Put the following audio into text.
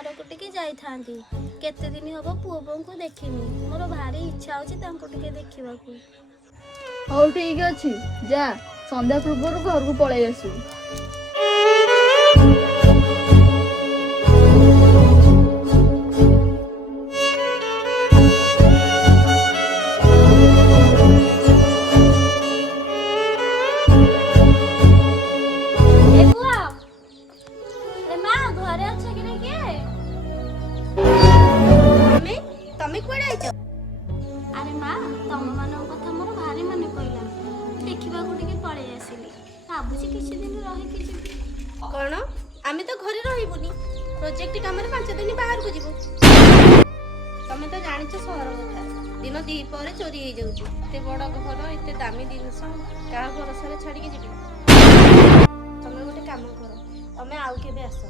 ଘରକୁ ଟିକେ ଯାଇଥାନ୍ତି। କେତେ ଦିନ ହବ ପୁଅ ବୋଉଙ୍କୁ ଦେଖିନି। ମୋର ଭାରି ଇଚ୍ଛା ହଉଛି ତାଙ୍କୁ ଟିକେ ଦେଖିବାକୁ। ହଉ ଠିକ ଅଛି, ଯା ସନ୍ଧ୍ୟା ପୂର୍ବରୁ ଘରକୁ ପଳେଇ ଆସିବୁ। ଏ ପୁଅ, ଏ ମା ଘରେ ଅଛ କି ନାଇଁ କିଏ? ମମି ତମେ କୁଆଡେ ଆଇଛ? ଆରେ ମା, ତମମାନଙ୍କ କଥା ମୋର ଭାରି ମନେ ପଇଲା। ଦେଖିବାକୁ ଟିକେ ପଳେଇ ଆସିଲି। ଭାବୁଛି କିଛି ଦିନ ରହିକି ଯିବି। କଣ ଆମେ ତ ଘରେ ରହିବୁନି, ପ୍ରୋଜେକ୍ଟ କାମରେ 5 ଦିନ ବାହାରକୁ ଯିବୁ। ତମେ ତ ଜାଣିଛ ସହର କଥା, ଦିନ ଦ୍ୱିପହରେ ଚୋରି ହେଇଯାଉଛି। ଏତେ ବଡ ଘର, ଏତେ ଦାମୀ ଜିନିଷ କାହା ଭରସାରେ ଛାଡିକି ଯିବି? ତମେ ଗୋଟେ କାମ କର, ତମେ ଆଉ କେବେ ଆସ।